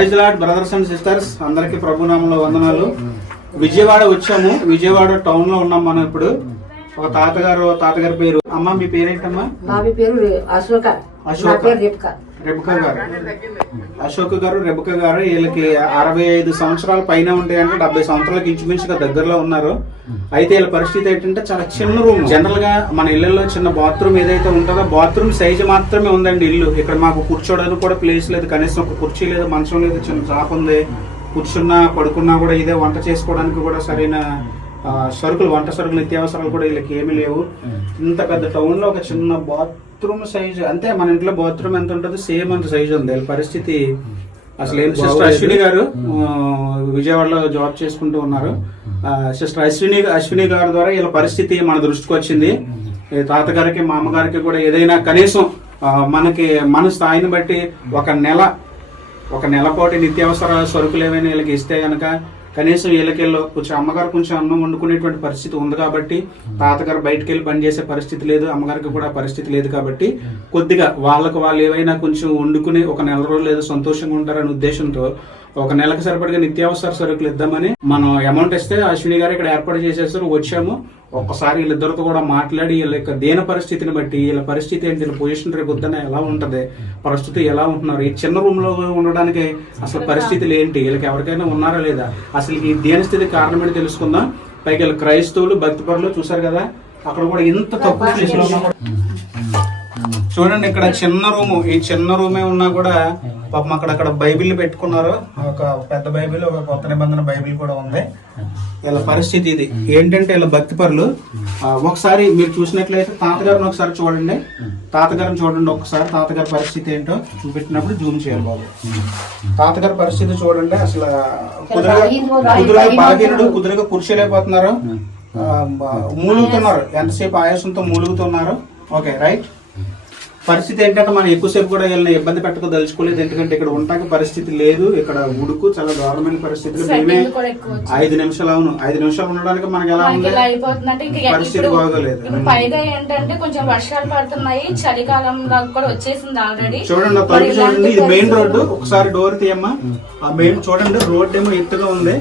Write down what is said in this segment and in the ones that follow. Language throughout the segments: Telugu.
Praise lord brothers and sisters అందరికి ప్రభునామంలో వందనాలు. విజయవాడ వచ్చాము. విజయవాడ టౌన్లో ఉన్నాం మనం ఇప్పుడు. ఒక తాతగారు తాతగారి పేరు. అమ్మ మీ పేరేంటమ్మా? బాబీ పేరు అశోక. అశోక. నా రేపుక రెబుకా గారు. అశోక్ గారు రెబుకా గారు వీళ్ళకి అరవై ఐదు సంవత్సరాల పైన ఉంటాయంటే డెబ్బై సంవత్సరాలకి ఇంచుమించుగా దగ్గరలో ఉన్నారు. అయితే వీళ్ళ పరిస్థితి ఏంటంటే చాలా చిన్న రూమ్. జనరల్గా మన ఇళ్ళలో చిన్న బాత్రూమ్ ఏదైతే ఉంటుందో బాత్రూమ్ సైజ్ మాత్రమే ఉందండి ఇల్లు. ఇక్కడ మాకు కూర్చోడానికి కూడా ప్లేస్ లేదు. కనీసం ఒక కుర్చీ లేదు మంచం లేదు చిన్న చాప ఉంది. కూర్చున్నా పడుకున్నా కూడా ఇదే వంట చేసుకోవడానికి కూడా సరైన సరుకులు వంట సరుకులు నిత్యావసరాలు కూడా వీళ్ళకి ఏమీ లేవు. ఇంత పెద్ద టౌన్లో ఒక చిన్న బాత్రూమ్ సైజ్ అంతే మన ఇంట్లో బాత్రూమ్ ఎంత ఉంటుందో సేమ్ అంత సైజ్ ఉంది. వీళ్ళ పరిస్థితి అసలు ఏం సిస్టర్ అశ్విని గారు విజయవాడలో జాబ్ చేసుకుంటూ ఉన్నారు. సిస్టర్ అశ్విని అశ్విని గారి ద్వారా వీళ్ళ పరిస్థితి మన దృష్టికి వచ్చింది. తాతగారికి మా అమ్మగారికి కూడా ఏదైనా కనీసం మనకి మన స్థాయిని బట్టి ఒక నెల ఒక నెలపాటి నిత్యావసర సరుకులు ఏమైనా వీళ్ళకి ఇస్తే గనక కనీసం వీళ్ళకెళ్ళో కొంచెం అమ్మగారు కొంచెం అన్నం వండుకునేటువంటి పరిస్థితి ఉంది కాబట్టి తాతగారు బయటకు వెళ్ళి పని చేసే పరిస్థితి లేదు అమ్మగారికి కూడా పరిస్థితి లేదు కాబట్టి కొద్దిగా వాళ్ళకు వాళ్ళు ఏవైనా కొంచెం వండుకుని ఒక నెల రోజులు ఏదో సంతోషంగా ఉంటారనే ఉద్దేశంతో ఒక నెలకు సరిపడిగా నిత్యావసర సరుకులు ఇద్దామని మనం అమౌంట్ ఇస్తే అశ్విని గారు ఇక్కడ ఏర్పాటు చేసేస్తారు. వచ్చాము. ఒక్కసారి వీళ్ళిద్దరితో కూడా మాట్లాడి వీళ్ళ యొక్క దేన పరిస్థితిని బట్టి వీళ్ళ పరిస్థితి ఏంటి వీళ్ళ పొజిషన్ రేపు పొద్దున్న ఎలా ఉంటది పరిస్థితి ఎలా ఉంటున్నారు ఈ చిన్న రూమ్లో ఉండడానికి అసలు పరిస్థితులు ఏంటి వీళ్ళకి ఎవరికైనా ఉన్నారా లేదా? అసలు ఈ దేని స్థితి కారణం ఏంటి తెలుసుకుందాం. పైకి వీళ్ళు క్రైస్తవులు భక్తి పరులు చూసారు కదా అక్కడ కూడా ఇంత తక్కువ చూడండి ఇక్కడ చిన్న రూము. ఈ చిన్న రూమే ఉన్నా కూడా పాపం అక్కడ అక్కడ బైబిల్ పెట్టుకున్నారు. ఒక పెద్ద బైబిల్ ఒక కొత్త నిబంధన బైబిల్ కూడా ఉంది. వీళ్ళ పరిస్థితి ఇది. ఏంటంటే వీళ్ళ భక్తి పరులు. ఒకసారి మీరు చూసినట్లయితే తాతగారిని ఒకసారి చూడండి. తాతగారిని చూడండి ఒకసారి. తాతగారి పరిస్థితి ఏంటో చూపెట్టినప్పుడు జూమ్ చేయాలి బాబు. తాతగారి పరిస్థితి చూడండి. అసలు కుదురుగా కుదురుగా బలహీనుడు కుదురుగా కూర్చోలేకపోతున్నారు. మూలుగుతున్నారు. ఎంతసేపు ఆయాసంతో మూలుగుతున్నారు. Okay right? పరిస్థితి ఏంటంటే మనం ఎక్కువసేపు కూడా వీళ్ళని ఇబ్బంది పెట్టక దలుచుకోలేదు ఎందుకంటే ఇక్కడ ఉండటానికి పరిస్థితి లేదు. ఇక్కడ ఉడుకు చాలా దారుణమైన పరిస్థితులు. మేమే. ఐదు నిమిషాలు అవును. ఐదు నిమిషాలు ఉండడానికి మనకి ఎలా ఉంది? పరిస్థితి బాగోలేదు. పైగా ఏంటంటే కొంచెం వర్షాలు పడుతున్నాయి. చలికాలం కూడా వచ్చేసింది ఆల్రెడీ చూడండి తలుపు చూడండి. ఇది మెయిన్ రోడ్డు. ఒకసారి డోర్ తీయమ్మా. ఆ మెయిన్ చూడండి రోడ్ ఏమో ఎత్తుగా ఉంది.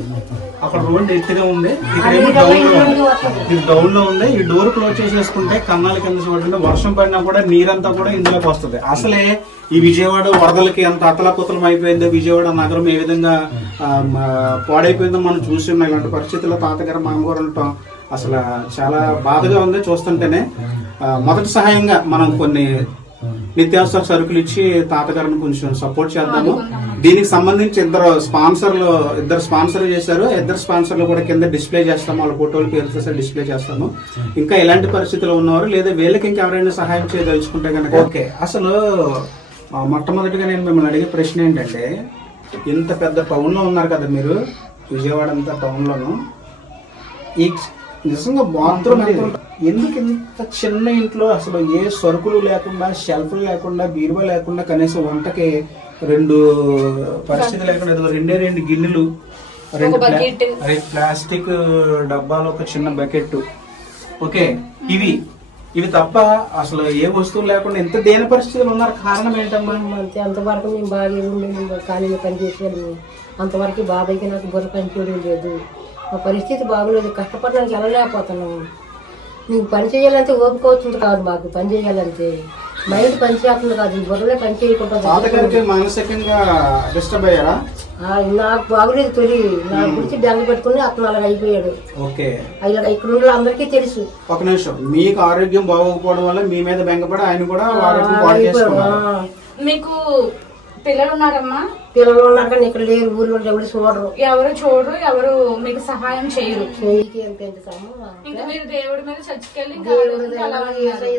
అక్కడ రోడ్ ఎత్తుగా ఉంది. ఇక్కడ ఏమో డౌన్లో ఉంది. ఇది డౌన్లో ఉంది. ఈ డోర్ క్లోజ్ చేసేసుకుంటే కన్నాల కింద చూడండి వర్షం పడినా కూడా నీరంతా కూడా ఇందులోకి వస్తుంది. అసలే ఈ విజయవాడ వరదలకి ఎంత అతలకుతలం అయిపోయిందో విజయవాడ నగరం ఏ విధంగా పాడైపోయిందో మనం చూసి ఉన్నాం ఇలాంటి పరిస్థితుల్లో తాతగారు మామగారు ఉండటం అసలు చాలా బాధగా ఉంది చూస్తుంటేనే. మొదటి సహాయంగా మనం కొన్ని నిత్యావసర సరుకులు ఇచ్చి తాతగారిని కొంచెం సపోర్ట్ చేద్దాము. దీనికి సంబంధించి ఇద్దరు స్పాన్సర్లు ఇద్దరు స్పాన్సర్ చేశారు. ఇద్దరు స్పాన్సర్లు కూడా కింద డిస్ప్లే చేస్తాము. వాళ్ళ ఫోటోలు పేరుతో సహా డిస్ప్లే చేస్తాము. ఇంకా ఎలాంటి పరిస్థితుల్లో ఉన్నవారు లేదా వీళ్ళకి ఇంకా ఎవరైనా సహాయం చేయదలుచుకుంటే కనుక ఓకే. అసలు మొట్టమొదటిగా నేను మిమ్మల్ని అడిగే ప్రశ్న ఏంటంటే ఇంత పెద్ద టౌన్లో ఉన్నారు కదా మీరు. విజయవాడ అంతా టౌన్ లోను. ఈ నిజంగా బాత్రూమ్ ఎందుకు ఇంత చిన్న ఇంట్లో అసలు ఏ సరుకులు లేకుండా షెల్ఫ్లు లేకుండా బీరువా లేకుండా కనీసం వంటకి రెండు పరిస్థితి లేకుండా ఏదో రెండే రెండు గిన్నెలు రెండు ప్లాస్టిక్ డబ్బాలు ఒక చిన్న బకెట్ ఓకే ఇవి. ఇవి తప్ప అసలు ఏ వస్తువు లేకుండా ఎంత దేని పరిస్థితులు ఉన్నారు? కారణం ఏంటమ్మా? అంతే అంతవరకు మేము బాగా మేము కానీ పని చేసేవాళ్ళము అంతవరకు బాబాయ్కి నాకు బుర్ర పని చేయడం లేదు. మా పరిస్థితి బాగలేదు. కష్టపడడానికి వెళ్ళలేకపోతున్నాము నీకు పని చేయాలంటే ఓపిక అవుతుంది కాదు మాకు. పని చేయాలంటే. మైండ్ పని చేస్తుంది కాదు. ఈ బుర్రలే పని చేయకుండా తాతగారికి మానసికంగా డిస్టర్బ్ అయ్యారా? ఆ, నాకు బాగలేదు తొలి. నా గురించి బెంగ పెట్టుకుని అతను అలాగ అయిపోయాడు. ఓకే. ఇలా ఇక్కడ ఉన్న అందరికీ తెలుసు. ఒక నిమిషం. మీకు ఆరోగ్యం బాగోకపోవడం వల్ల మీ మీద బెంగపడి ఆయన కూడా. మీకు పిల్లలు ఉన్నారమ్మా? పిల్లలు ఉన్నారు కానీ ఇక్కడ లేరు ఊర్లో ఎవరు చూడరు. ఎవరు చూడరు ఎవరు మీకు సహాయం చేయరు. చేయికి ఎంత పెంచుతాము ఇంకా మీరు దేవుడి మీద చర్చికెళ్ళి ఇంకా దేవుడి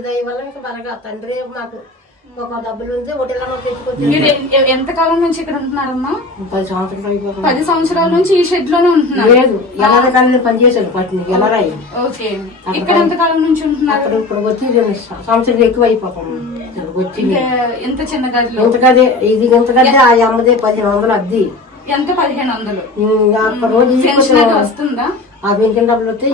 దయ వల్ల ఇంకా బాగా తండ్రి మాకు మీరు ఎంత కాలం నుంచి ఇక్కడ ఉంటున్నారమ్మా? పది సంవత్సరాలు పది సంవత్సరాల నుంచి ఈ షెడ్లోనే ఉంటున్నారు. లేదు ఎలా చేశాను పట్టిన ఎలా రాయి ఓకే. ఇక్కడ ఎంత కాలం నుంచి ఉంటున్నారు? అక్కడ ఇప్పుడు వచ్చి రెండు సంవత్సరాలు ఎక్కువ అయిపోతాము వచ్చి ఎంత చిన్న గదిలో? ఇంతకదే ఇది ఇంతకదే ఆ అమ్మదే పదిహేను వందలు అద్ది. ఎంత పదిహేను వందలు? వస్తుందా? ఆ పెన్షన్ డబ్బులు వస్తే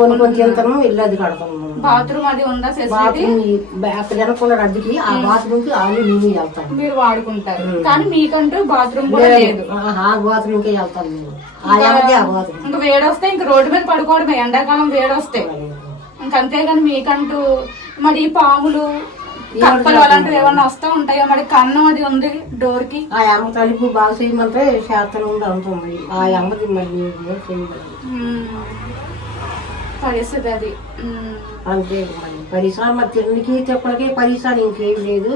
కొన్ని తింటాము ఇల్లు అది కడతాము బాత్రూమ్ అది ఉందా బాత్రూమ్ అక్కడ వెనక్కున్న అద్దెకి ఆ బాత్రూమ్కి ఆలు నీళ్ళు వెళ్తాను మీరు వాడుకుంటారు. కానీ మీకంటూ బాత్రూమ్ కూడా లేదు. ఆ బాత్రూమ్కి వెళ్తాను ఆ ఆ బాత్రూమ్. ఇంకా వేడొస్తే ఇంక రోడ్డు మీద పడుకోవడమే. ఎండాకాలం వేడొస్తే. ఇంక అంతేగాని మీకంటూ మరి పాములు కప్పలు అలాంటివి ఏమన్నా వస్తూ ఉంటాయా? మరి కన్నం అది ఉంది డోర్కి ఆ అమ్మ తలుపు బాగా చేయమంటే చేతను ఉండి అంటుంది. ఆ అమ్మది మ్మ్. పరిస్థితి అది. అంతే మరి. పరిసరాలు మరి తిండికి తిప్పలకి పరిసరాలు ఇంకేం లేదు.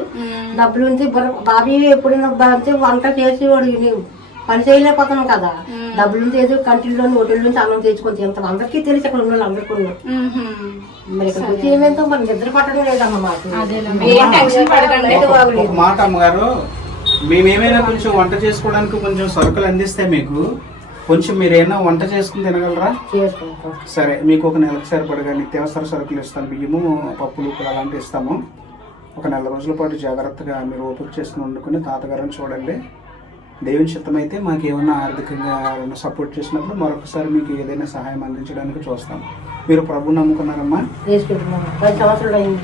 డబ్బులు ఉంటే బాబీ ఎప్పుడైనా అంటే వంట చేసేవాడు ఈయన. పని చేయలేకపోతున్నాం కదా. డబ్బులు ఏదో కంటిలో హోటల్ నుంచి అన్నం తెచ్చుకొని తింటాం అందరికీ తెలిసి అక్కడ ఉన్న వాళ్ళు అందరికీ ఉన్నాం. మ్మ్. మరి ఇక్కడ వచ్చి ఏమేంతో మరి నిద్ర పట్టడం లేదమ్మా మాకు. మాట అమ్మగారు మేమేమైనా కొంచెం వంట చేసుకోవడానికి కొంచెం సరుకులు అందిస్తే మీకు కొంచెం మీరేమైనా వంట చేసుకుని తినగలరా? సరే మీకు ఒక నెలకు సరిపడగా నిత్యావసర సరుకులు ఇస్తాను బియ్యము పప్పులు ఉప్పులు అలాంటివి ఇస్తాము. ఒక నెల రోజుల పాటు జాగ్రత్తగా మీరు ఓపిక చేసుకుని వండుకుని తాతగారిని చూడండి. దేవుని చిత్తమైతే మాకు ఏమన్నా ఆర్థికంగా ఏమైనా సపోర్ట్ చేసినప్పుడు మరొకసారి మీకు ఏదైనా సహాయం అందించడానికి చూస్తాం. మీరు ప్రభు నమ్ముకున్నారమ్మా?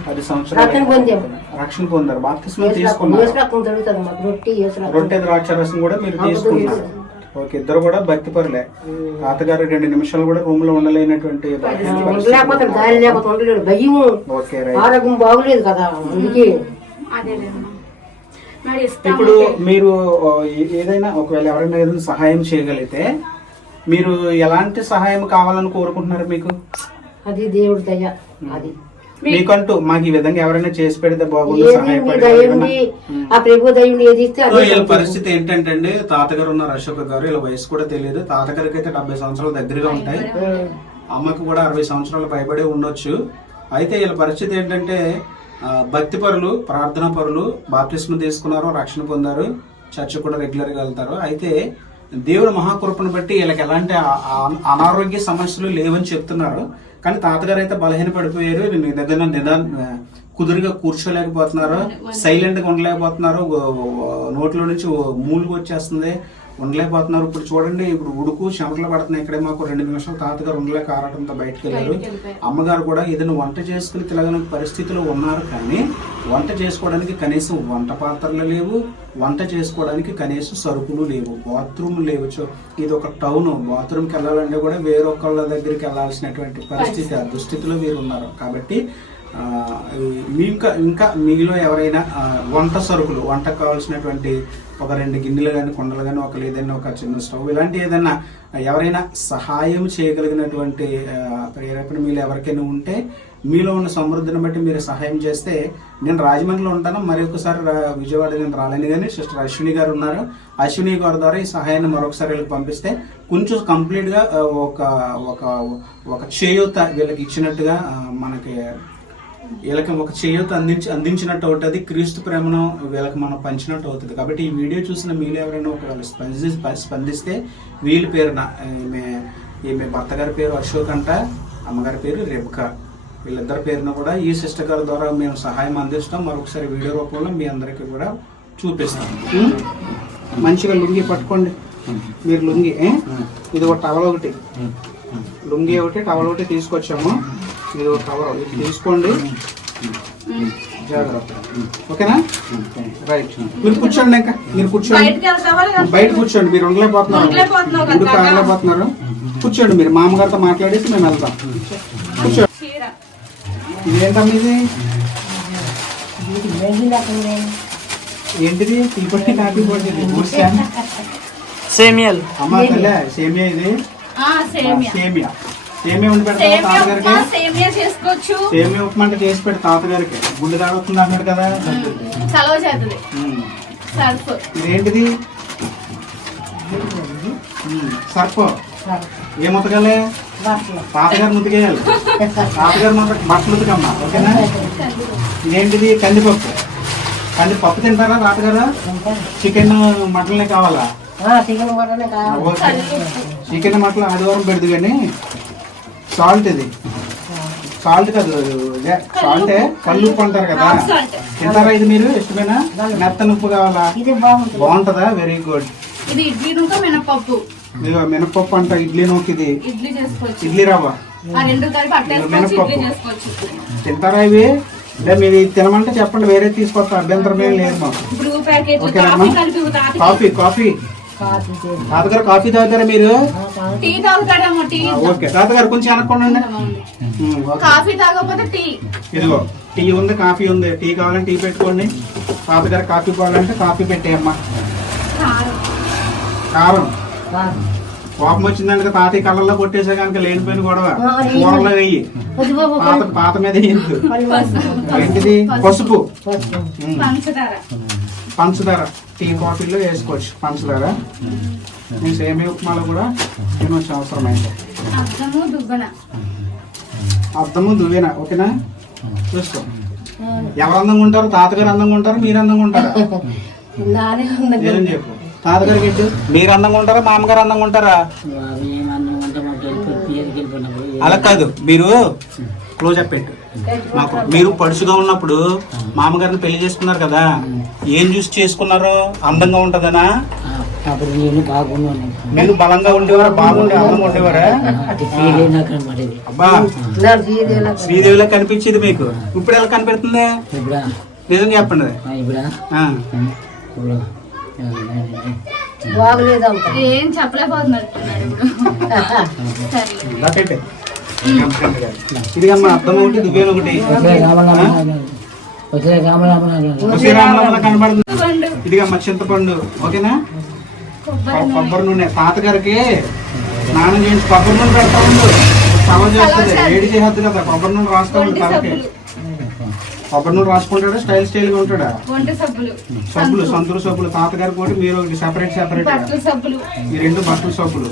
పది సంవత్సరాలు రక్షణ పొందారు. బాప్తిస్మం తీసుకున్నారు. రొట్టి ద్రాక్ష రసం కూడా మీరు తీసుకున్నారు. ఓకే ఇద్దరు కూడా భక్తి పరులే. తాతగారు రెండు నిమిషాలు కూడా రూమ్లో ఉండలేనటువంటి ఓకే రైట్. ఆరోగ్యం బాగులేదు కదా. అందుకే. ఇప్పుడు మీరు ఏదైనా ఒకవేళ ఎవరైనా ఏదైనా సహాయం చేయగలిగితే మీరు ఎలాంటి సహాయం కావాలని కోరుకుంటున్నారు మీకు? అది దేవుడి దయ అది. మీకంటూ మాకు ఈ విధంగా ఎవరైనా చేసి పెడితే బాగుంది సహాయపడి పరిస్థితి ఏంటంటే అండి తాతగారు ఉన్నారు అశోక్ గారు వీళ్ళ వయసు కూడా తెలియదు తాతగారికి అయితే డెబ్బై సంవత్సరాల దగ్గరగా ఉంటాయి. అమ్మకు కూడా అరవై సంవత్సరాలు పైబడి ఉండొచ్చు. అయితే వీళ్ళ పరిస్థితి ఏంటంటే ఆ, భక్తి పరులు ప్రార్థనా పరులు బాప్తిస్మ తీసుకున్నారు రక్షణ పొందారు చర్చ్ కూడా రెగ్యులర్గా వెళ్తారు. అయితే దేవుడి మహాకృపను బట్టి వీళ్ళకి ఎలాంటి అనారోగ్య సమస్యలు లేవని చెప్తున్నారు. కానీ తాతగారు అయితే బలహీన పడిపోయారు. దగ్గర నిదాన కుదురుగా కూర్చోలేకపోతున్నారు. సైలెంట్గా ఉండలేకపోతున్నారు. నోట్లో నుంచి మూలుగు వచ్చేస్తుంది. ఉండలేకపోతున్నారు. ఇప్పుడు చూడండి ఇప్పుడు ఉడుకు చెమటలు పడుతున్నాయి. ఇక్కడే మాకు రెండు నిమిషాలు తాతగారు ఉండలేక ఆరాటంతో బయటకు వెళ్ళారు అమ్మగారు కూడా ఏదైనా వంట చేసుకుని తిరగని పరిస్థితిలో ఉన్నారు కానీ వంట చేసుకోవడానికి కనీసం వంట పాత్రలు లేవు. వంట చేసుకోవడానికి కనీసం సరుకులు లేవు. బాత్రూమ్ లేవు. ఇది ఒక టౌన్. బాత్రూమ్కి వెళ్ళాలంటే కూడా వేరొకళ్ళ దగ్గరికి వెళ్ళాల్సినటువంటి పరిస్థితి ఆ దుస్థితిలో వీరు ఉన్నారు కాబట్టి ఇంకా ఇంకా మీలో ఎవరైనా వంట సరుకులు వంటకు కావాల్సినటువంటి ఒక రెండు గిన్నెలు కానీ కొండలు కానీ ఒక ఏదైనా ఒక చిన్న స్టవ్ ఇలాంటి ఏదైనా ఎవరైనా సహాయం చేయగలిగినటువంటి ప్రేరేపణ మీలో ఎవరికైనా ఉంటే మీలో ఉన్న సమృద్ధిని బట్టి మీరు సహాయం చేస్తే నేను రాజమండ్రిలో ఉంటాను. మరి ఒకసారి విజయవాడ నేను రాలేను కానీ సిస్టర్ అశ్విని గారు ఉన్నారు. అశ్విని గారి ద్వారా ఈ సహాయాన్ని మరొకసారి వీళ్ళకి పంపిస్తే కొంచెం కంప్లీట్గా ఒక ఒక ఒక చేయూత వీళ్ళకి ఇచ్చినట్టుగా మనకి వీళ్ళకి ఒక చేయూత అందించి అందించినట్టు అవుతుంది. క్రీస్తు ప్రేమను వీళ్ళకి మనం పంచినట్టు అవుతుంది. కాబట్టి ఈ వీడియో చూసిన మీరు ఎవరైనా ఒకవేళ స్పంది స్పందిస్తే వీళ్ళ పేరున ఈమె ఈమె భర్త గారి పేరు అశోక్ అంట అమ్మగారి పేరు రెబ్కా. వీళ్ళిద్దరి పేరున కూడా ఈ సిస్టర్ గారి ద్వారా మేము సహాయం అందిస్తాం. మరొకసారి వీడియో రూపంలో మీ అందరికీ కూడా చూపిస్తాం? మంచిగా లుంగి పట్టుకోండి. మీరు లుంగి? ఇది ఒక టవల్ ఒకటి. లుంగి ఒకటి టవల్ ఒకటి తీసుకొచ్చాము. ఇది ఒక టవల్ ఇది తీసుకోండి. జాగ్రత్త. ఓకేనా? రైట్ మీరు కూర్చోండి ఇంకా. మీరు కూర్చోండి? బయట కూర్చోండి. మీరు ఉండలేకపోతున్నారు. ఇప్పుడు కాగలేకపోతున్నారు కూర్చోండి మీరు. మామగారితో మాట్లాడేసి మేము వెళ్తాం. కూర్చోండి ఇదేంటమ్మా ఇది? ఏంటిది? టీ పొడి కాఫీ పొడి సేమియాలు. అమ్మ సేమియా ఇది. ఆ, సేమియా. సేమియా ఉండి పెడతావా సేమియా ఉప్మా తాతగారికి సేమియా చేసుకోవచ్చు. సేమియా ఉప్మా అంటే చేసి పెట్టి తాతగారికి గుండె తాగుతుంది అన్నాడు కదా. చలవ చేస్తుంది. సర్ఫ్. ఇదేంటిది? సర్ప ఏ ముతకాలే? తాతగారు ముతికేయాలి. తాతగారు మాత్రం బట్టలు ఉతకమ్మా ఓకేనా? ఇదేంటిది? కందిపప్పు. కందిపప్పు తింటారా తాతగారు? చికెన్ మటన్లే కావాలా? చికెన్ మటన్ కావాలి. ఓకే. చికెన్ మటన్ ఆదివారం పెడదు కానీ సాల్ట్ ఇది. సాల్ట్ కాదు ఇదే సాల్టే కళ్ళు ఉప్పు అంటారు కదా. తింటారా ఇది మీరు? ఇష్టమేనా? మెత్తన ఉప్పు కావాలా? బాగుంటుంది. వెరీ గుడ్ ఇది ఇడ్లీ మినపప్పు. ఇదిగో మినపప్పు అంట ఇడ్లీ నూక ఇది. ఇడ్లీ రవ్వ. మినపప్పు. తింటారా ఇవి? అంటే మీరు తినమంటే చెప్పండి వేరే తీసుకొస్తా. అభ్యంతరం ఏం లేదు మాకు. Coffee coffee. తాతగారు కాఫీ తాగుతారా మీరు? టీ తాగుతాడేమో టీ ఆ, ఓకే. తాతగారు కొంచెం అనుకోండి కాఫీ తాగకపోతే టీ. ఇదిగో టీ ఉంది కాఫీ ఉంది. టీ కావాలంటే టీ పెట్టుకోండి. తాతగారు కాఫీ కావాలంటే కాఫీ పెట్టేయమ్మా. కారం. కోపం వచ్చిందంటే తాతయ్య కళ్ళల్లో కొట్టేసే కనుక లేనిపోయిన గొడవ. కూరలో వెయ్యి పాత పాత మీద వేయద్దు ఏంటిది? పసుపు. పంచదార. పంచదార టీ కాఫీలో వేసుకోవచ్చు పంచదార. నేను సేమియా ఉప్మాలో కూడా తినొచ్చు అవసరమైతే. అర్థము దువ్వేనా. ఓకేనా? చూసుకో. ఎవరు అందంగా ఉంటారు? తాతగారు అందంగా ఉంటారు? మీరు అందంగా ఉంటారా? చెప్పు? తాతగారికి మీరు అందంగా ఉంటారా? మామగారు అందంగా ఉంటారా? అలా కాదు. మీరు క్లోజ్ అప్ పెట్టు. మాకు మీరు పడుచుగా ఉన్నప్పుడు మామగారిని పెళ్ళి చేసుకున్నారు కదా ఏం చూసి చేసుకున్నారు అందంగా ఉంటదనా? అప్పుడు నేను బాగున్నాను బలంగా ఉండేవారా? బాగుండే అందంగా ఉండేవారా? అబ్బా శ్రీదేవిలో కనిపించేది మీకు. ఇప్పుడు ఎలా కనిపెడుతుంది? ఇప్పుడా నిజం చెప్పండి. బాగలేదు ఏం చెప్పలేకపోతున్నాడు ఇది అమ్మ అర్థం ఒకటి దువ్వేలు ఒకటి చింతపండు ఓకేనా కొబ్బరి నూనె. తాతగారికి స్నానం చేసి కొబ్బరి నూనె పెడతా ఉండు. సవ చేస్తుంది. వేడి చేసేది కదా. కొబ్బరి నూనె రాస్తా ఉండు తలకి కొబ్బరి నూనె రాసుకుంటాడా? స్టైల్ స్టైల్గా ఉంటాడా సబ్బులు. సబ్బులు సంతూరు సబ్బులు. తాతగారి కూడా మీరు ఒకటి సెపరేట్ సెపరేట్ బట్టల సబ్బులు. ఈ రెండు బట్టల సబ్బులు.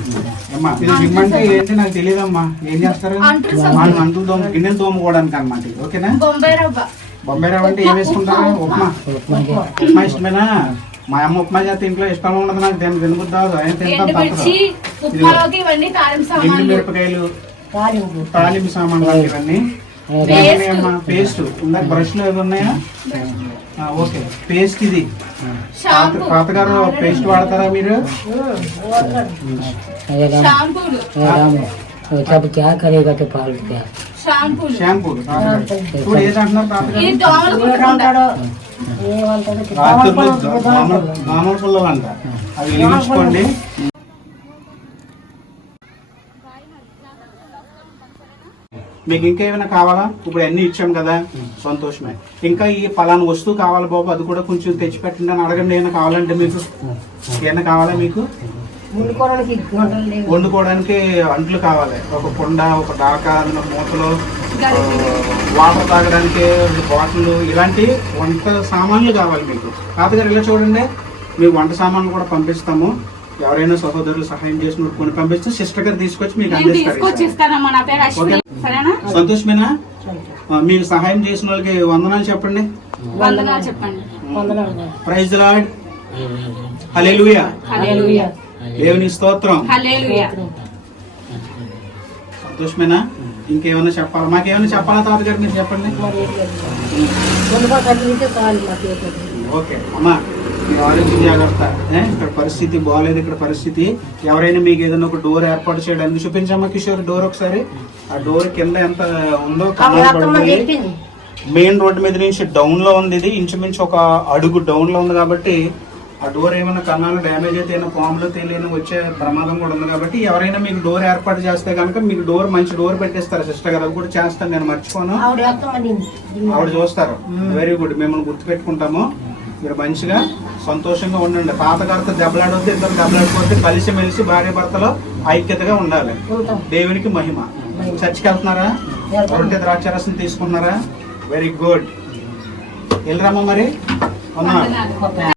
అమ్మా ఇది ఏంటి నాకు తెలియదమ్మా. ఏం చేస్తారు? మనం అంటులు తోమ గిన్నెలు తోముకోవడానికి అనమాట ఓకేనా? బొంబాయి రవ్వ. బొంబాయి రవ్వ అంటే ఏం వేసుకుంటారు? ఉప్మా. ఉప్మా ఇష్టమేనా? మా అమ్మ ఉప్మా చేస్తే ఇంట్లో ఇష్టం ఉండదు నాకు. తిన తినబుద్దాదు ఆయన ఎండు సామాన్లు. మిరపకాయలు తాలింపు. తాలింపు సామాన్లు ఇవన్నీ. పేస్ట్ ఇందాక బ్రష్లు ఏవి ఉన్నాయా ఆ, ఓకే పేస్ట్ ఇది తాత షాంపూ తాతగారు పేస్ట్ వాడతారా మీరు अरे राम షాంపూలు अरे राम वो सब क्या करेगा तो पाल क्या షాంపూలు షాంపూ తాతగారు ఇప్పుడు ఏదంటున్నారు తాతగారు ఈ దోమలు కుట్టకుండా ఏమంటాడో ఏమంటాడో రాత్రులు దోమల దోమల పుల్లలు అంట అవి వెలిగించుకోండి మీకు ఇంకా ఏమైనా కావాలా? ఇప్పుడు అన్ని ఇచ్చాం కదా. సంతోషమే. ఇంకా ఈ పలానా వస్తువు కావాలి బాబు అది కూడా కొంచెం తెచ్చి పెట్టండి అని అడగండి. ఏమైనా కావాలంటే మీకు? ఏమైనా కావాలా మీకు? వండుకోవడానికి అంట్లు కావాలి. ఒక కుండ ఒక డాకా మూతలు. వాటర్ తాగడానికి బాటిల్ ఇలాంటి వంట సామాన్లు కావాలి మీకు. తాతగారు ఇలా చూడండి. మీకు వంట సామాన్లు కూడా పంపిస్తాము. ఎవరైనా సహోదరులు సహాయం చేసిన కొని పంపిస్తే సిస్టర్ గారు తీసుకొచ్చి మీకు అందిస్తారు సంతోషమేనా? మీకు సహాయం చేసిన వాళ్ళకి వందనాలు చెప్పండి. వందనాలు చెప్పండి. వందనాలు. Praise lord hallelujah. హల్లెలూయా. దేవుని స్తోత్రం. హల్లెలూయా. సంతోషమేనా? ఇంకేమైనా చెప్పాలా? మాకేమైనా చెప్పాలా తాతగారు మీరు చెప్పండి. ఓకే. అమ్మా మీ ఆరోగ్య జాగ్రత్త? ఇక్కడ పరిస్థితి బాగాలేదు ఇక్కడ పరిస్థితి. ఎవరైనా మీకు ఏదైనా ఒక డోర్ ఏర్పాటు చేయడానికి చూపించమ్మా కిషోర్ డోర్ ఒకసారి. ఆ డోర్ కింద ఎంత ఉందో మెయిన్ రోడ్ మీద నుంచి డౌన్లో ఉంది ఇది. ఇంచుమించు ఒక అడుగు డౌన్లో ఉంది కాబట్టి ఆ డోర్ ఏమైనా కన్నాలు డ్యామేజ్ అయితే ఏమైనా పాములు తెలియని వచ్చే ప్రమాదం కూడా ఉంది కాబట్టి ఎవరైనా మీకు డోర్ ఏర్పాటు చేస్తే కనుక మీకు డోర్ మంచి డోర్ పెట్టేస్తారు సిస్టర్ గారు. కూడా చేస్తాను నేను మర్చిపోను. ఆవిడ చూస్తారు. వెరీ గుడ్ మిమ్మల్ని గుర్తుపెట్టుకుంటాము. మీరు మంచిగా సంతోషంగా ఉండండి. తాతగారితో దెబ్బలాడొద్దు ఇద్దరు దెబ్బలాడిపోతే కలిసి మెలిసి భార్య భర్తలో ఐక్యతగా ఉండాలి. దేవునికి మహిమ. చర్చికి వెళ్తున్నారా? రొట్టె ద్రాక్షరసం తీసుకున్నారా? వెరీ గుడ్ వెళ్ళరామా మరి? ఉన్నా